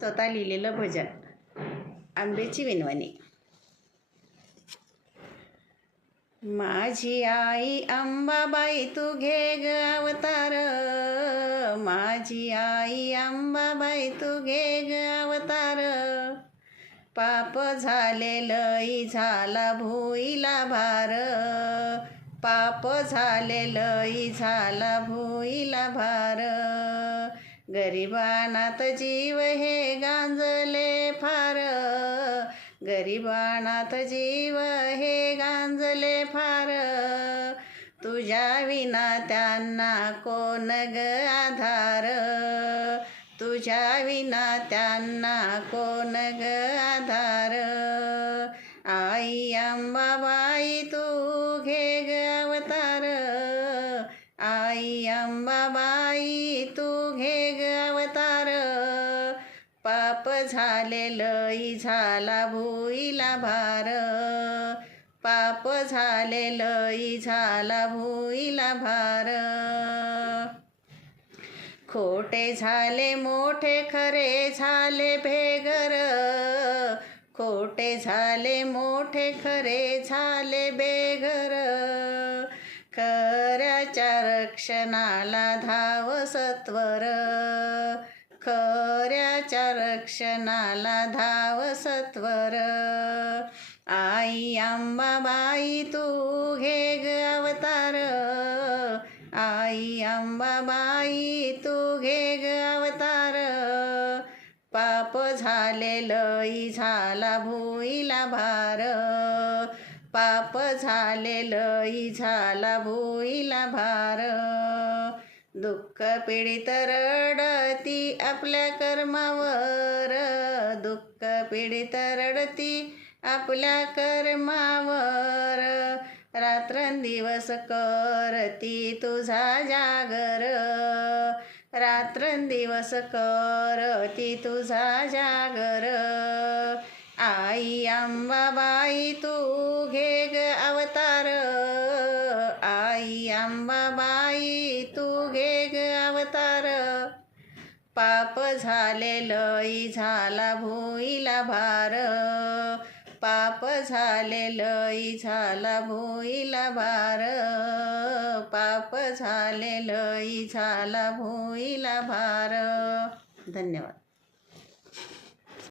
स्वतः लिहिलेलं भजन आंब्याची विनवणी. माझी आई अंबाबाई तू घे ग अवतार, माझी आई अंबाबाई तू घे ग अवतार. पाप झालेलंही झाला भुईला भार, पाप झालेलंही झाला भुईला भार. गरिबानात जीव हे गांजले फार, गरिबानात जीव हे गांजले फार. तुझ्या विना त्यांना कोण ग आधार, तुझ्या विना त्यांना कोण ग आधार. आई अंबाबाई तू घे ग अवतार, आई अंबाबाई तू घे ग अवतार. पाप झालेलंही झाला भुईला भार, पाप झालेलंही झाला भुईला भार. खोटे झाले मोठे खरे झाले बेघर, खोटे झाले मोठे खरे झाले बेघर. खऱ्याच्या रक्षणाला धाव सत्वर, खऱ्याच्या रक्षणाला धाव सत्वर. आई अंबाबाई तू घे ग अवतार, आई अंबाबाई तू घे ग अवतार. पाप झालेलंही झाला भुईला भार, पाप झालेलंही झाला भुईला भार. दुःख पीडित रडती आपल्या कर्मावर, दुःख पीडित रडती आपल्या कर्मावर. रात्रंदिवस करती तुझा जागर, रात्रंदिवस करती तुझा जागर. आई अंबाबाई तू घे ग अवतार, आई अंबाबाई तू घे ग अवतार. पाप झालेलंही झाला भुईला भार, पाप झालेलंही झाला भुईला भार, पाप झालेलंही झाला भुईला भार. धन्यवाद.